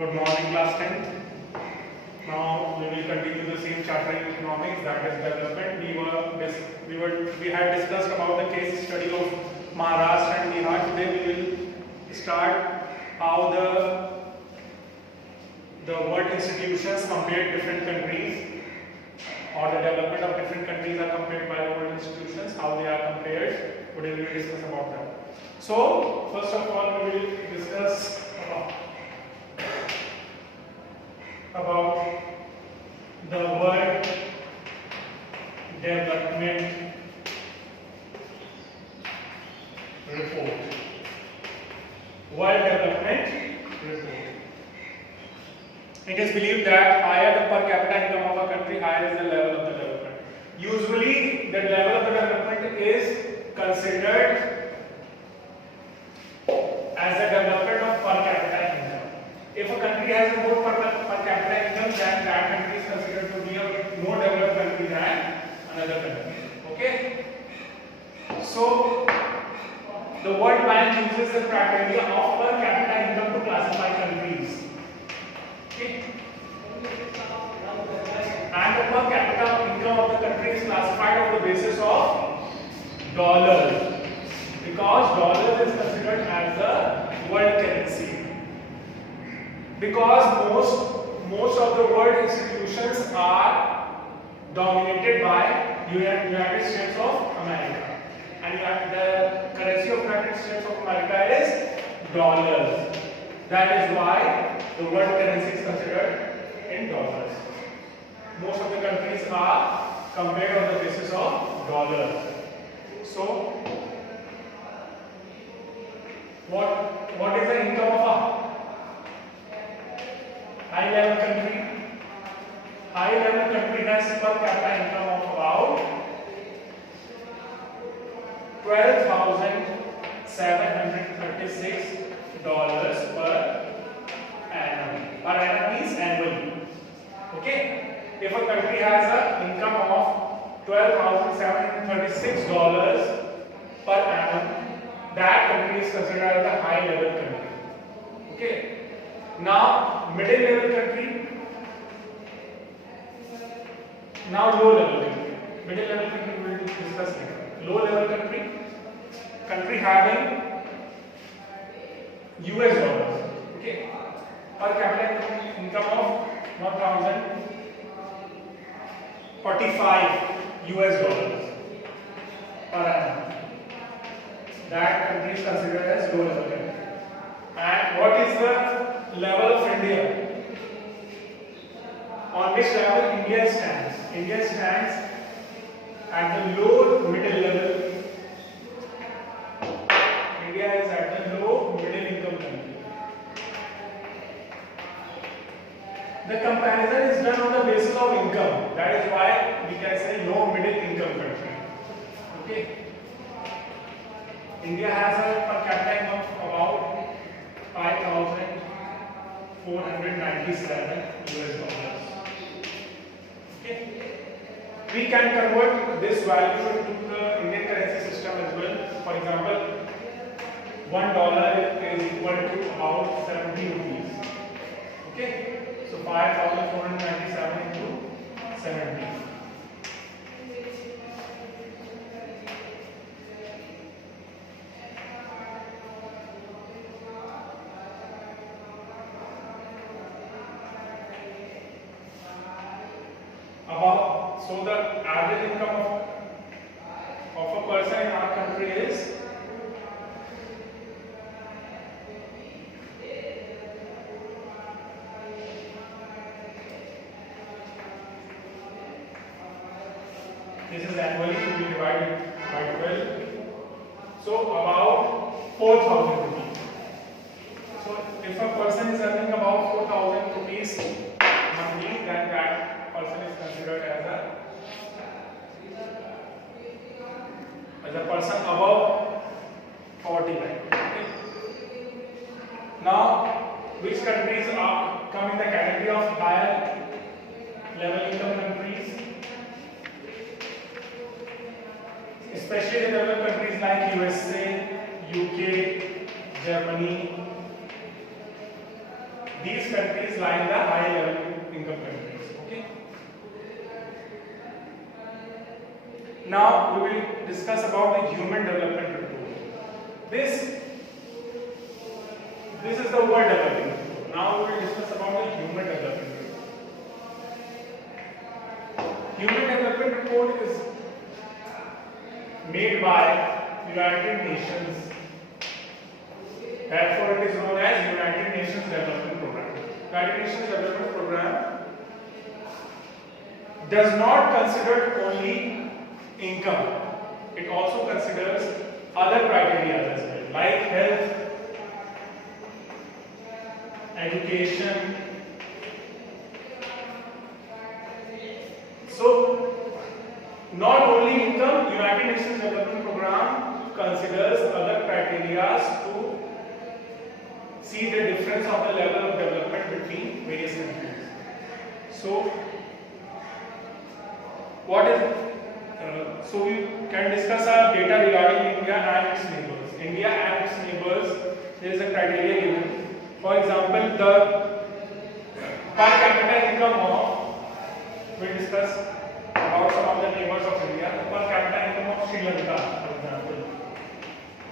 Good morning, class 10th. Now we will continue the same chapter in economics, that is development. We had discussed about the case study of Maharashtra and Bihar. Today we will start how the world institutions compare different countries, or the development of different countries are compared by the world institutions, how they are compared. Today we will discuss about that. So first of all we will discuss about the World Development Report. World Development Report. It is believed that higher the per capita income of a country, higher is the level of the development. Usually, the level of the development is considered as the development of per capita income. If a country has a more per capita income, then that country is considered to be a more developed country than another country. Okay? So, the World Bank uses the criteria of per capita income to classify countries. Okay? And the per capita income of the country is classified on the basis of dollars, because dollars is considered as the world currency. Because most of the world institutions are dominated by United States of America, and the currency of United States of America is dollars. That is why the world currency is considered in dollars. Most of the countries are compared on the basis of dollars. So, what is the income of a high level country? High level country has per capita income of about $12,736 per annum. Per annum is annually. Okay? If a country has an income of $12,736 per annum, that country is considered as a high level country. Okay? Now, middle level country. Now, low level country. Middle level country we will discuss later. Low level country. Country having US dollars. Okay. Per capita income of $1,045 per annum. That country is considered as low level country. And what is the level of India? On which level India stands? India stands at the low middle level. India is at the low middle income country. The comparison is done on the basis of income. That is why we can say low middle income country. Okay. India has a per capita income of about $5,497. Okay. We can convert this value into the Indian currency system as well. For example, $1 is equal to about 70 rupees. Okay. So 5,497 into 70. So the average income of a person in our country is this is annually to be divided by 12. So about 4,000 rupees. So if a person is earning about 4,000 rupees monthly, then that person is considered as a person above poverty line. Okay. Now, which countries come in the category of higher level income countries? Especially the developed countries like USA, UK, Germany, these countries lie in the high level income countries. Okay. Now we will discuss about the Human Development Report. This is the World Development Report. Now we will discuss about the Human Development Report. Human Development Report is made by United Nations. Therefore, it is known as United Nations Development Program. United Nations Development Program does not consider only income. It also considers other criteria as well, like health, education. So, not only income, United Nations Development Program considers other criteria to see the difference of the level of development between various countries. So, so we can discuss our data regarding India and its neighbors. India and its neighbors, there is a criteria given. For example, the per capita income of, we discuss about some of the neighbors of India. Per capita income of Sri Lanka, for example.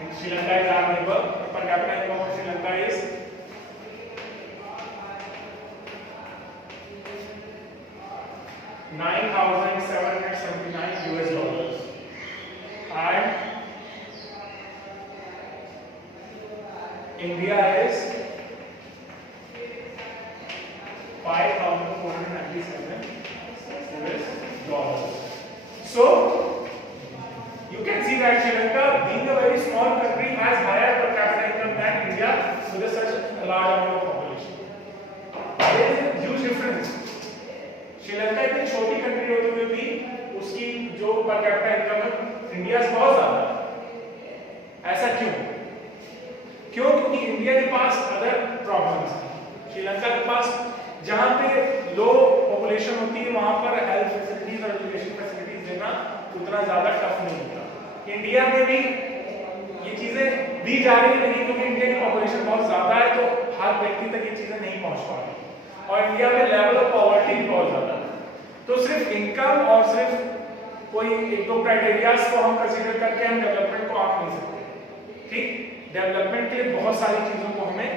And Sri Lanka is our neighbor. Per capita income of Sri Lanka is $9,779 and India is $5,497. So you can see that Sri Lanka, being a very small country, has higher per capita income than India with such a large amount of population. There is a huge difference. Sri Lanka इतनी छोटी country होते हुए भी उसकी जो per capita income है India से बहुत ज्यादा है। ऐसा क्यों? क्योंकि इंडिया के पास अदर प्रॉब्लम्स हैं। श्रीलंका के पास जहां पे लो पॉपुलेशन होती है वहां पर हेल्थ फैसिलिटीज और एजुकेशन फैसिलिटीज देना उतना ज्यादा टफ नहीं होता। इंडिया में भी ये चीजें दी जा रही है, लेकिन क्योंकि इंडिया की पॉपुलेशन बहुत ज्यादा है तो हर व्यक्ति तक ये चीजें नहीं पहुंच पा रही और इंडिया में लेवल ऑफ पॉवर्टी भी बहुत ज्यादा है। तो सिर्फ इनकम और सिर्फ कोई एक दो क्राइटेरियाज को हम कंसीडर करके हम डेवलपमेंट को आंक नहीं सकते। ठीक, डेवलपमेंट के लिए बहुत सारी चीजों को हमें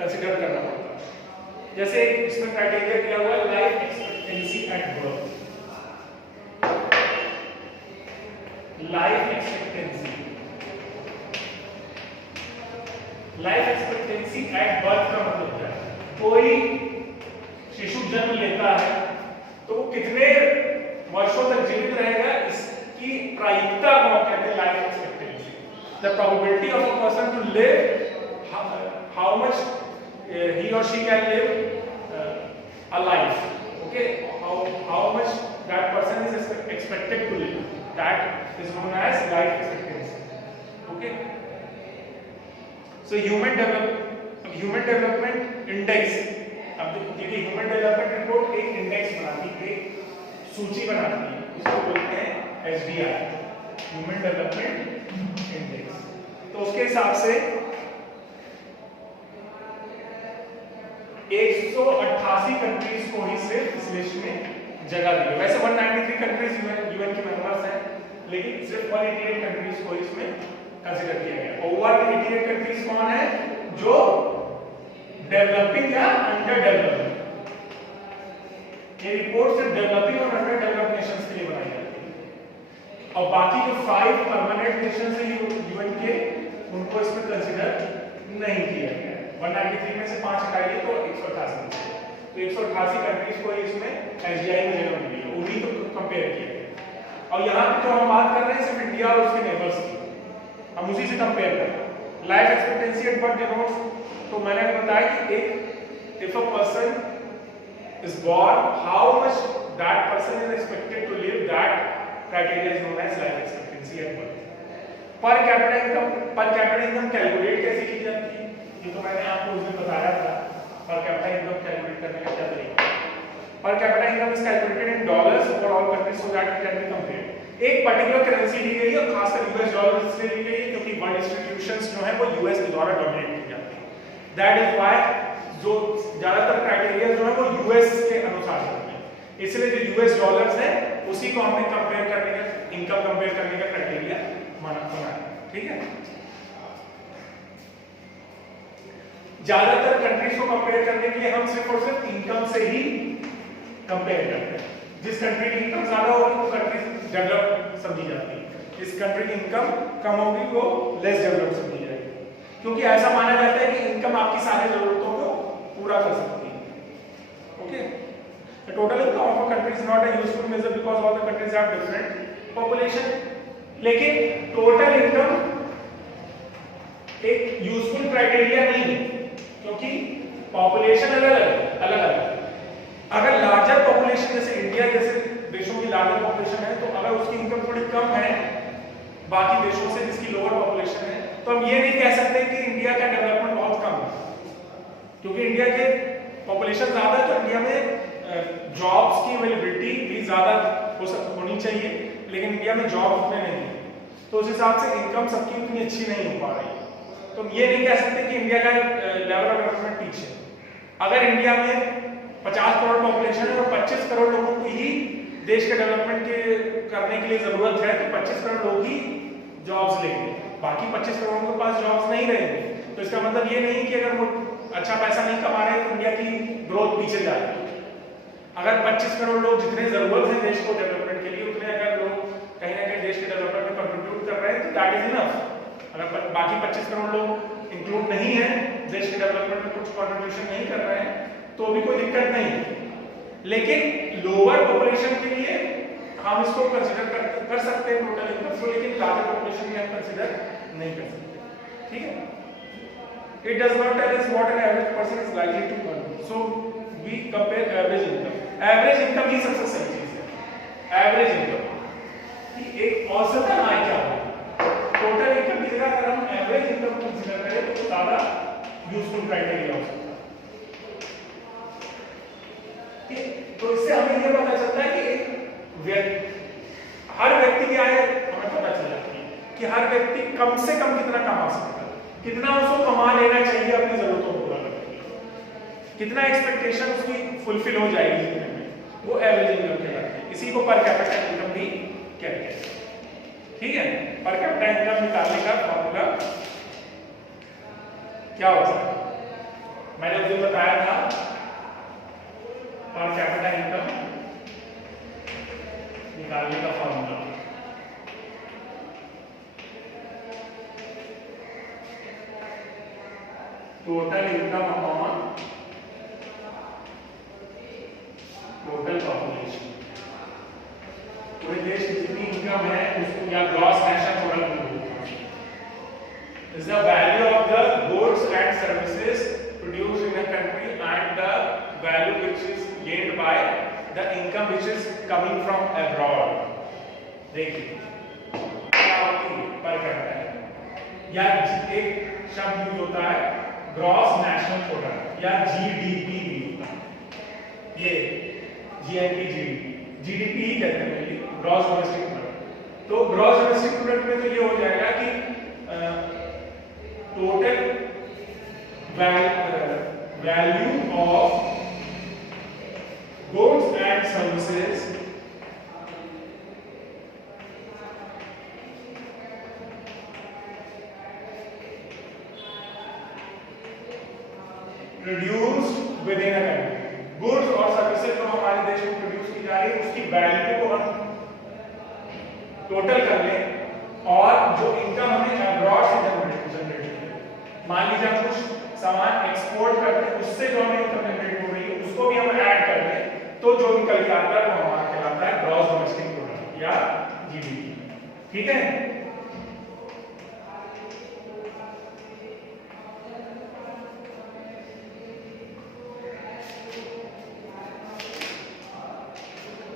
कंसीडर करना पड़ता है। जैसे इसमें क्राइटेरिया दिया हुआ है life expectancy at birth. Life expectancy at birth का मतलब क्या है? कोई शिशु जन्म लेता है तो वो कितने वर्षों तक जीवित रहेगा, इसकी प्रायिकता को हम कहते हैं life expectancy. The probability of a person to live, how much he or she can live a life. Okay, how much that person is expected to live, that is known as life expectancy. Okay, so human development index, अब देखिए human development report एक index बनाती है, एक सूची बनाती है, उसको बोलते हैं HDI, ह्यूमन डेवलपमेंट इंडेक्स। तो उसके हिसाब से 188 कंट्रीज को ही सिर्फ इस लिस्ट में जगह दी है। वैसे 193 कंट्रीज यूएन के मेंबर्स हैं, लेकिन सिर्फ 188 कंट्रीज को इसमें कंसीडर किया गया। और 188 कंट्रीज कौन है? जो डेवलपिंग या अंडर डेवलपिंग। ये रिपोर्ट सिर्फ डेवलपिंग और अंडर डेवलप्ड नेशंस के लिए बनाई जाती है और बाकी जो 5 परमानेंट नेशंस हैं यूएन के, उनको इसमें कंसीडर नहीं किया गया। 193 में से 5 हटाइए तो 188 में से, तो 188 कंट्रीज को इसमें एसडीआई में जगह मिली है, उन्हीं को कंपेयर किया गया। और यहाँ पे जो हम बात कर रहे हैं सिर्फ इंडिया और उसके नेबर्स की, हम उसी से कंपेयर कर रहे हैं। Life expectancy at birth denotes, तो मैंने बताया कि एक if a person is born, how much that person is expected to live, that criteria is known as life expectancy at birth. per capita income calculate कैसे की जाती है, ये तो मैंने आपको उस दिन बताया था। per capita income कैलकुलेट करने का क्या तरीका? per capita income is calculated in dollars for all countries so that it can be compared. एक पर्टिकुलर करेंसी ली गई है, खासकर यूएस डॉलर इसलिए ली गई है क्योंकि वर्ल्ड इंस्टीट्यूशंस जो है वो यूएस के द्वारा डोमिनेट की जाती है। दैट इज व्हाई जो ज्यादातर क्राइटेरिया जो है वो यूएस के अनुसार चलते हैं, इसलिए जो यूएस डॉलर्स है उसी को हमने कंपेयर करने का, इनकम कंपेयर करने का क्राइटेरिया बनाया। ठीक है, ज्यादातर कंट्रीज को कंपेयर करने के लिए हम सिर्फ और सिर्फ इनकम से ही कंपेयर करते हैं। जिस कंट्री की इनकम ज्यादा होगी वो कंट्री डेवलप समझी जाती है, जिस कंट्री की इनकम कम होगी वो लेस डेवलप समझी जाएगी, क्योंकि ऐसा माना जाता है कि इनकम आपकी सारी जरूरतों को पूरा कर सकती है। Okay, the total income of a country is not a useful measure because all the countries have different population, लेकिन टोटल इनकम एक यूजफुल क्राइटेरिया नहीं है, क्योंकि पॉपुलेशन अलग अलग। अगर लार्जर पॉपुलेशन जैसे इंडिया जैसे देशों की लार्जर पॉपुलेशन है, तो अगर उसकी इनकम थोड़ी कम है बाकी देशों से जिसकी लोअर पॉपुलेशन है, तो हम ये नहीं कह सकते कि इंडिया का डेवलपमेंट बहुत कम है, क्योंकि इंडिया के पॉपुलेशन ज्यादा है तो इंडिया में जॉब्स की अवेलेबिलिटी भी ज्यादा होनी चाहिए, लेकिन इंडिया में जॉब उतने नहीं है, तो उस हिसाब से इनकम सबकी उतनी अच्छी नहीं हो पा रही है। तो हम ये नहीं कह सकते कि इंडिया का लेवल ऑफ डेवलपमेंट पीछे है। अगर इंडिया में 50 करोड़ पॉपुलेशन है और 25 करोड़ लोगों को ही देश के डेवलपमेंट के करने के लिए जरूरत है, तो 25 करोड़ लोग ही जॉब्स लेंगे, बाकी 25 करोड़ के पास जॉब्स नहीं रहेंगे। तो इसका मतलब ये नहीं कि अगर वो अच्छा पैसा नहीं कमा रहे तो इंडिया की ग्रोथ पीछे जा रही है। अगर 25 करोड़ लोग जितने जरूरत है देश को डेवलपमेंट के लिए, उतने अगर लोग कहीं ना कहीं देश के डेवलपमेंट में कंट्रीब्यूट कर रहे हैं तो दैट इज इनफ। अगर बाकी 25 करोड़ लोग इंक्लूड नहीं है, देश के डेवलपमेंट में कुछ कंट्रीब्यूशन नहीं कर रहे हैं, तो भी कोई दिक्कत नहीं है। लेकिन लोअर पॉपुलेशन के लिए हम इसको कंसीडर कर सकते हैं टोटल इनकम को, लेकिन लार्जर पॉपुलेशन में हम कंसीडर नहीं कर सकते। ठीक है, it does not tell us what an average person is likely to earn, so we compare average income। Average income ही सबसे सही चीज है। एवरेज इनकम कि एक औसतन आय क्या होगी, टोटल इनकम की जगह अगर हम एवरेज इनकम कंसीडर करें तो ज्यादा यूजफुल क्राइटेरिया हो सकता है। तो इससे हमें यह पता चलता है कि हर व्यक्ति की आय हमें पता चल जाती है कि हर व्यक्ति कम से कम कितना कमा सकता है, कितना उसको कमा लेना चाहिए अपनी जरूरतों को पूरा करने के लिए, कितना एक्सपेक्टेशन उसकी फुलफिल हो जाएगी जीवन में, वो एवरेज इनकम कहलाती है। इसी को पर कैपिटा इनकम भी कहते हैं। ठीक है, पर कैपिटा इनकम निकालने का फॉर्मूला क्या होता है, मैंने उस दिन बताया था। पर कैपिटा इनकम निकालने का formula total income upon total population. पूरे देश की जितनी इनकम है उसको या gross national product is the value of the goods and services produced in a country and the value which is gained by the income which is coming from abroad. देखिए क्या होती है पर कैपिटा, या एक शब्द use होता है gross national product या जीडीपी भी होता है, ये जीएनपी जीडीपी ही कहते हैं, ग्रॉस डोमेस्टिक प्रोडक्ट। तो ग्रॉस डोमेस्टिक प्रोडक्ट में तो ये हो जाएगा कि total value of goods and services produced with in a country. Goods और सर्विसेज जो हमारे देश में प्रोड्यूस की जा रही है उसकी वैल्यू को हम टोटल कर लें और जो इनकम हमें अब्रॉड से जनरेट है, मान लीजिए हम कुछ सामान एक्सपोर्ट करते हैं उससे जो हमें इनकम जनरेट हो रही है उसको भी हम ऐड कर लें, तो जो निकल के आता है वो हमारा कहलाता है ग्रॉस डोमेस्टिक प्रोडक्ट या जीडीपी। ठीक है,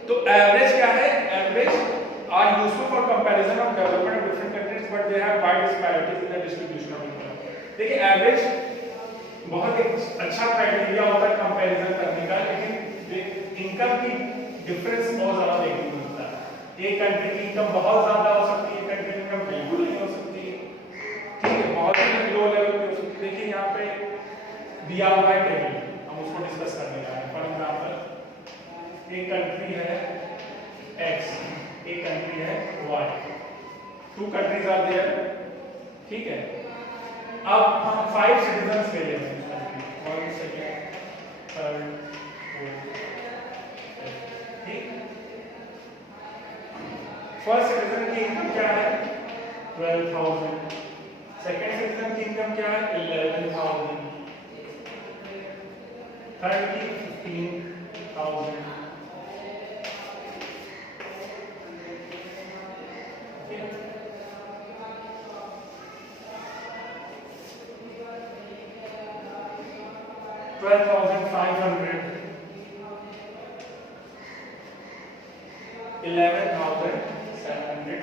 तो एवरेज क्या है, average are used for comparison of development of different countries but they have wide disparities in the distribution of income. देखिए एवरेज बहुत एक अच्छा क्राइटेरिया होता है कंपैरिजन करने का, लेकिन इनकम की डिफरेंस बहुत ज्यादा देखने को मिलता है। एक कंट्री की इनकम बहुत ज्यादा हो सकती है, कंट्री की इनकम बिल्कुल नहीं हो सकती है। ठीक है, बहुत ही लो लेवल पे हो सकती है। देखिए यहाँ पे दिया हुआ है टेबल, हम उसको डिस्कस करने जा रहे हैं। फॉर एग्जाम्पल एक कंट्री है X, एक कंट्री है Y, 2 countries आर देयर, ठीक है। अब हम 5 सिटीजन्स ले लेते हैं कंट्री, 1 सेकेंड 3rd 4th, ठीक। फर्स्ट सिटीजन की इनकम क्या है 12,000, सेकेंड सिटीजन की इनकम क्या है 11,000, थर्ड की 15,000, $12,500, 11,750।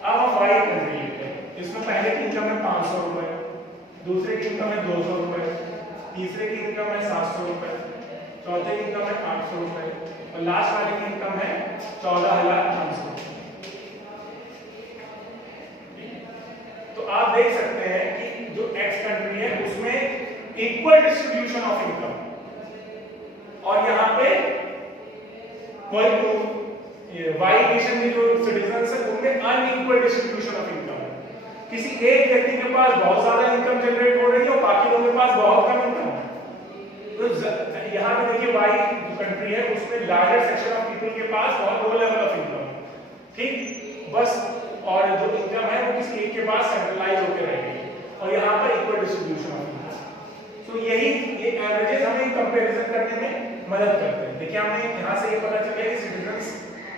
अब हम वाई कंट्री लेते हैं, इसमें पहले की इनकम है 500 रुपए, दूसरे की इनकम है 200 रुपए, तीसरे की इनकम है 700 रुपए, चौथे की इनकम है 800 रुपए और लास्ट वाले की इनकम है 14,500। तो आप देख सकते हैं कि जो एक्स कंट्री है उसमें इक्वल डिस्ट्रीब्यूशन ऑफ इनकम, और यहाँ पे कोई वाई नेशन के जो सिटीजन्स है उनमें अनइक्वल डिस्ट्रीब्यूशन ऑफ इनकम है। किसी एक व्यक्ति के पास बहुत ज्यादा इनकम जनरेट हो रही है और बाकी लोगों के पास बहुत कम इनकम है। तो यहाँ पे देखिए वाई जो कंट्री है उसमें लार्जर सेक्शन ऑफ पीपल के पास बहुत लो लेवल ऑफ इनकम, ठीक, बस, और जो इनकम है वो किसी एक के पास सेंट्रलाइज होकर रह गई और यहाँ पर इक्वल डिस्ट्रीब्यूशन ऑफ इनकम। तो यही ये एवरेजेस हमें कंपैरिजन करने में मदद करते हैं। देखिए हमें यहाँ से ये पता चल गया कि सिटीजन्स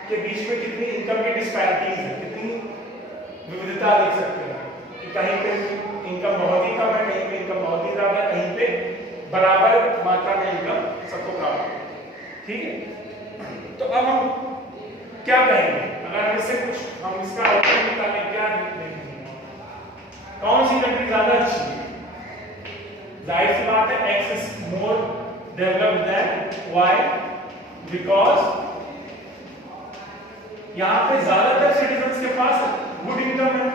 के बीच में कितनी इनकम की डिस्पैरिटीज है, कितनी विविधता देख सकते हैं कि कहीं पे इनकम बहुत ही कम है, कहीं पे इनकम बहुत ही ज्यादा है, कहीं पे बराबर मात्रा में इनकम सबको प्राप्त है, ठीक है। तो अब हम क्या कहेंगे अगर हम इससे कुछ हम इसका आउटपुट निकालें, क्या देखेंगे, कौन सी कंट्री ज्यादा अच्छी है? जाहिर सी बात है X is more developed than Y, because यहाँ पे ज्यादातर सिटीजन्स के पास गुड इनकम है,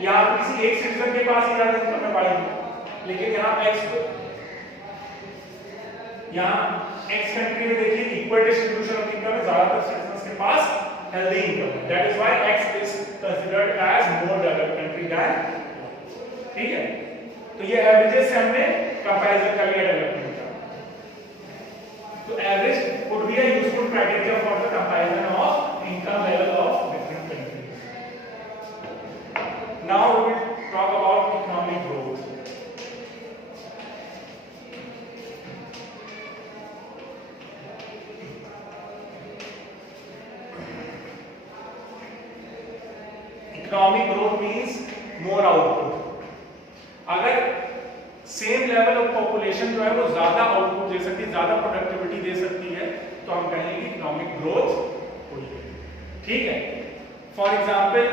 यहाँ किसी एक सिटीजन के पास ही ज्यादा इनकम है वाई, लेकिन यहाँ एक्स कंट्री में देखिए इक्वल डिस्ट्रीब्यूशन ऑफ इनकम है, ज्यादातर सिटीजन्स के पास हेल्दी इनकम है, that is why X is considered as more developed country than, ठीक है। तो ये एवरेजेस से हमने कंपैरिजन कर लिया डेवलपमेंट का। तो average would be a useful criteria for the comparison of income level of different countries. Now we will talk about economic growth. Economic growth means more output. अगर सेम लेवल ऑफ पॉपुलेशन जो है वो ज्यादा output दे सकती है, ज्यादा productivity दे सकती है, तो हम कहेंगे कि इकोनॉमिक ग्रोथ हुई है, ठीक है। फॉर एग्जांपल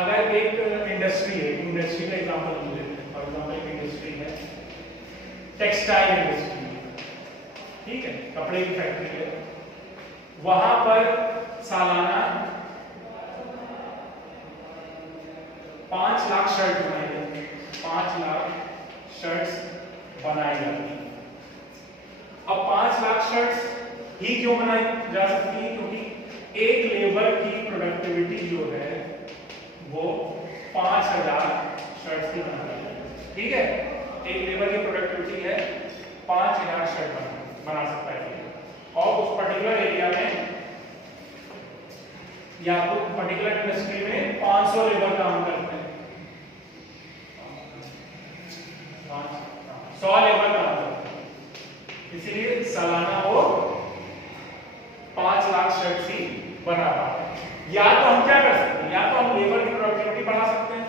अगर एक इंडस्ट्री है, इंडस्ट्री का एग्जांपल हम लेते हैं, फॉर एग्जांपल एक इंडस्ट्री है टेक्सटाइल इंडस्ट्री, ठीक है, कपड़े की फैक्ट्री है, वहां पर सालाना 5 लाख शर्ट बनाई जाती है, 5 लाख शर्ट्स बनाई जाती है। अब 5 लाख शर्ट्स ही क्यों बनाई जा सकती है? क्योंकि एक लेबर की प्रोडक्टिविटी जो है वो 5,000 शर्ट्स की बनाती है, ठीक है। एक लेबर की प्रोडक्टिविटी है 5,000 शर्ट बना सकता है, और उस पर्टिकुलर एरिया में या तो पर्टिकुलर इंडस्ट्री में 500 लेबर काम करते हैं, 100 लेबर काम करते हैं, इसीलिए सालाना वो 5 लाख शर्ट ही बना पाते हैं। या तो हम क्या कर सकते हैं, या तो हम लेबर की प्रोडक्टिविटी बढ़ा सकते हैं,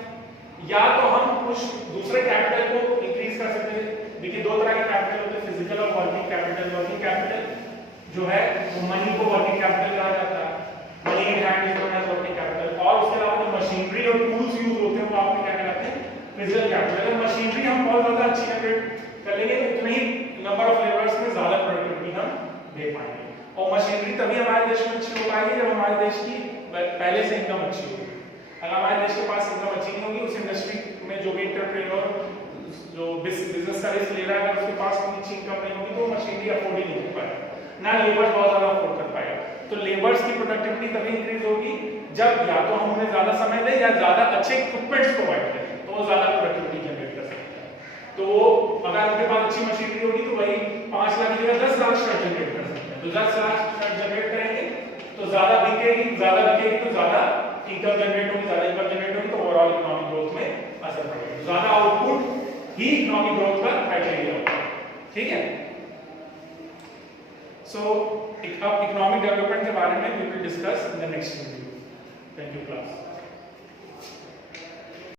या तो हम कुछ दूसरे कैपिटल को इंक्रीज कर सकते हैं। देखिए दो तरह के कैपिटल होते हैं, फिजिकल और वर्किंग कैपिटल। वर्किंग कैपिटल जो है वो मनी को वर्किंग कैपिटल कहा जाता है, money in hand is known as working capital. और उसके अलावा जो मशीनरी और टूल्स यूज होते हैं वो आपको क्या कहलाते हैं, फिजिकल कैपिटल। अगर मशीनरी हम बहुत ज्यादा अच्छी जनरेट कर लेंगे तो इतने ही नंबर ऑफ लेबर्स में ज्यादा प्रोडक्टिविटी हम दे पाएंगे, और मशीनरी तभी हमारे देश में अच्छी हो पाएगी जब हमारे देश की पहले से इनकम अच्छी होगी। अगर हमारे देश के पास इनकम अच्छी नहीं होगी, उस इंडस्ट्री में जो भी एंटरप्रेन्योर जो बिजनेस का रिस्क ले रहा है, अगर उसके पास कोई अच्छी इनकम नहीं होगी तो वो मशीनरी अफोर्ड ही नहीं कर पाएगा, ना लेबर बहुत ज्यादा अफोर्ड कर पाएगा। तो लेबर्स की प्रोडक्टिविटी तभी इंक्रीज होगी जब या तो हम उन्हें ज्यादा समय दें या ज्यादा अच्छे इक्विपमेंट्स प्रोवाइड करें, तो वो ज्यादा प्रोडक्टिविटी जनरेट कर सकता है। तो वो अगर उनके पास अच्छी मशीनरी होगी तो वही 5 लाख की जगह 10 लाख शर्ट जनरेट कर सकते हैं। तो 10 लाख शर्ट जनरेट करेंगे तो ज्यादा बिकेगी तो ज्यादा इनकम जनरेट होगी, ज्यादा इनकम जनरेट होगी तो ओवरऑल इकोनॉमिक ग्रोथ में असर पड़ेगा। ज्यादा आउटपुट ही इकोनॉमिक ग्रोथ का क्राइटेरिया होगा, ठीक है। सो अब इकोनॉमिक डेवलपमेंट के बारे में we will discuss in the next video. Thank you class.